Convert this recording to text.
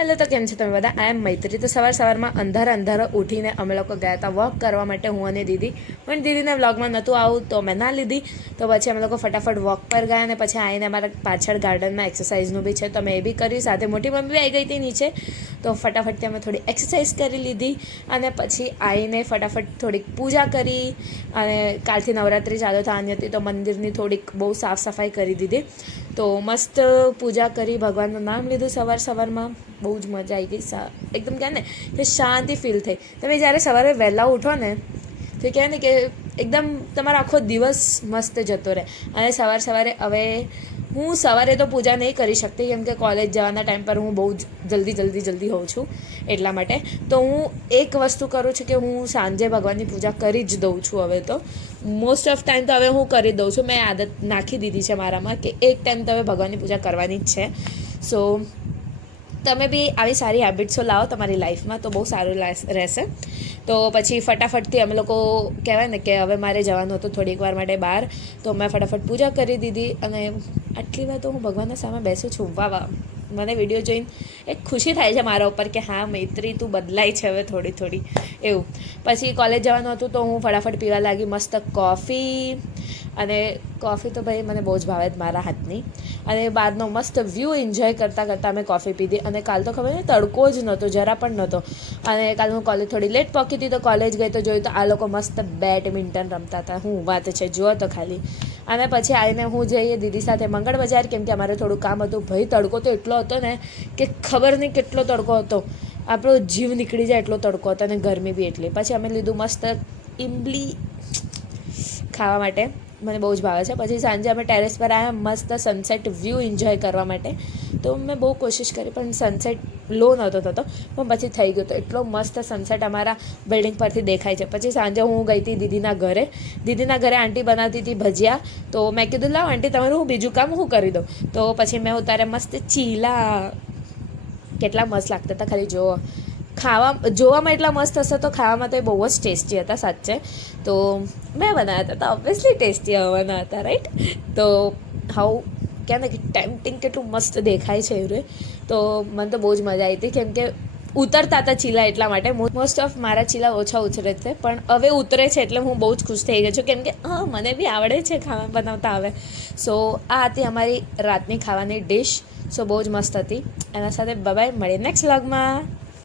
Hello, તો કેમ છો તમે બધા? આઈ એમ મૈત્રી. તો સવારમાં અંધારા ઉઠીને અમે લોકો ગયા હતા વોક કરવા માટે, હું અને દીદી. પણ દીદીને વ્લોગમાં નહોતું આવું તો મેં ના લીધી. તો પછી અમે લોકો ફટાફટ વોક પર ગયા અને પછી આવીને અમારા પાછળ ગાર્ડનમાં એક્સરસાઇઝનું બી છે તો મેં એ બી કરી. સાથે મોટી મમ્મી બી આવી ગઈ હતી નીચે, તો ફટાફટથી અમે થોડી એક્સરસાઇઝ કરી લીધી અને પછી આવીને ફટાફટ થોડીક પૂજા કરી. અને કાલથી નવરાત્રિ ચાલુ થવાની હતી તો મંદિરની થોડીક બહુ સાફ સફાઈ કરી દીધી. તો મસ્ત પૂજા કરી, ભગવાનનું નામ લીધું સવારમાં. બહુ જ મજા આવી ગઈ. એકદમ કહે ને કે શાંતિ ફીલ થઈ. તમે જ્યારે સવારે વહેલા ઉઠો ને તો કહે ને કે એકદમ તમારો આખો દિવસ મસ્ત જતો રહે. અને સવારે હવે હું સવારે તો પૂજા નહીં કરી શકતી કેમ કે કોલેજ જવાના ટાઈમ પર હું બહુ જ જલ્દી હોઉં છું, એટલા માટે. તો હું એક વસ્તુ કરું છું કે હું સાંજે ભગવાનની પૂજા કરી જ દઉં છું. હવે તો મોસ્ટ ઓફ ટાઈમ તો હવે હું કરી દઉં છું. મેં આદત નાખી દીધી છે મારામાં કે એક ટાઈમ તો હવે ભગવાનની પૂજા કરવાની જ છે. સો તમે બી આવી સારી હેબિટ્સો લાવો તમારી લાઈફમાં તો બહુ સારું રહેશે. તો પછી ફટાફટથી અમે લોકો કહેવાય ને કે હવે મારે જવાનું હતું થોડીક વાર માટે બહાર, તો મેં ફટાફટ પૂજા કરી દીધી. અને આટલી વાર તો હું ભગવાનના સામે બેસું છું. વાહ, મને વિડીયો જોઈને એક ખુશી થાય છે મારા ઉપર કે હા મૈત્રી તું બદલાઈ છે હવે થોડી એવું. પછી કોલેજ જવાનું હતું તો હું ફટાફટ પીવા લાગી મસ્ત કોફી. અને કોફી તો ભાઈ મને બહુ જ ભાવે મારા હાથની. અને બહારનો મસ્ત વ્યૂ એન્જોય કરતાં મેં કોફી પીધી. અને કાલ તો ખબર નહીં તડકો જ નહોતો, જરા પણ નહોતો. અને કાલ હું કોલેજ થોડી લેટ પહોંચી હતી તો કોલેજ ગઈ તો જોયું તો આ લોકો મસ્ત બેડમિન્ટન રમતા હતા. હું વાત છે, જુઓ તો ખાલી. અને પછી આવીને હું જઈએ દીદી સાથે મંગળ બજાર કેમ કે અમારે થોડું કામ હતું. ભાઈ તડકો તો એટલો હતો ને કે ખબર નહીં કેટલો તડકો હતો. આપણો જીવ નીકળી જાય એટલો તડકો હતો અને ગરમી બી એટલી. પછી અમે લીધું મસ્ત ઇમલી ખાવા માટે, મને બહુ જ ભાવે છે. પછી સાંજે અમે ટેરેસ પર આવ્યા મસ્ત સનસેટ વ્યૂ એન્જોય કરવા માટે. તો મેં બહુ કોશિશ કરી પણ સનસેટ લો નહોતો થતો, પણ પછી થઈ ગયો. તો એટલો મસ્ત સનસેટ અમારા બિલ્ડિંગ પરથી દેખાય છે. પછી સાંજે હું ગઈ હતી દીદીના ઘરે આંટી બનાવતી હતી ભજીયા. તો મેં કીધું લાવ આંટી તમારું હું બીજું કામ હું કરી દઉં. તો પછી મેં ઉતારે મસ્ત ચીલા, કેટલા મસ્ત લાગતા હતા ખાલી જુઓ. જોવામાં એટલા મસ્ત હશે તો ખાવામાં તો એ બહુ જ ટેસ્ટી હતા સાચે. તો મેં બનાવ્યા હતા ઓબ્વિયસલી ટેસ્ટી આવવાના હતા, રાઈટ. તો હાઉ ક્યાં ને કે ટેમ્પટિંગ કેટલું મસ્ત દેખાય છે એ. તો મને તો બહુ જ મજા આવી હતી કેમ કે ઉતરતા હતા ચીલા, એટલા માટે. મોસ્ટ ઓફ મારા ચીલા ઓછા ઉતરે છે પણ હવે ઉતરે છે એટલે હું બહુ જ ખુશ થઈ ગઈ છું કેમ કે હા મને બી આવડે છે ખાવા બનાવતા આવે. સો આ હતી અમારી રાતની ખાવાની ડિશ. સો બહુ જ મસ્ત હતી. એના સાથે બાય, મળીએ નેક્સ્ટ વ્લોગમાં.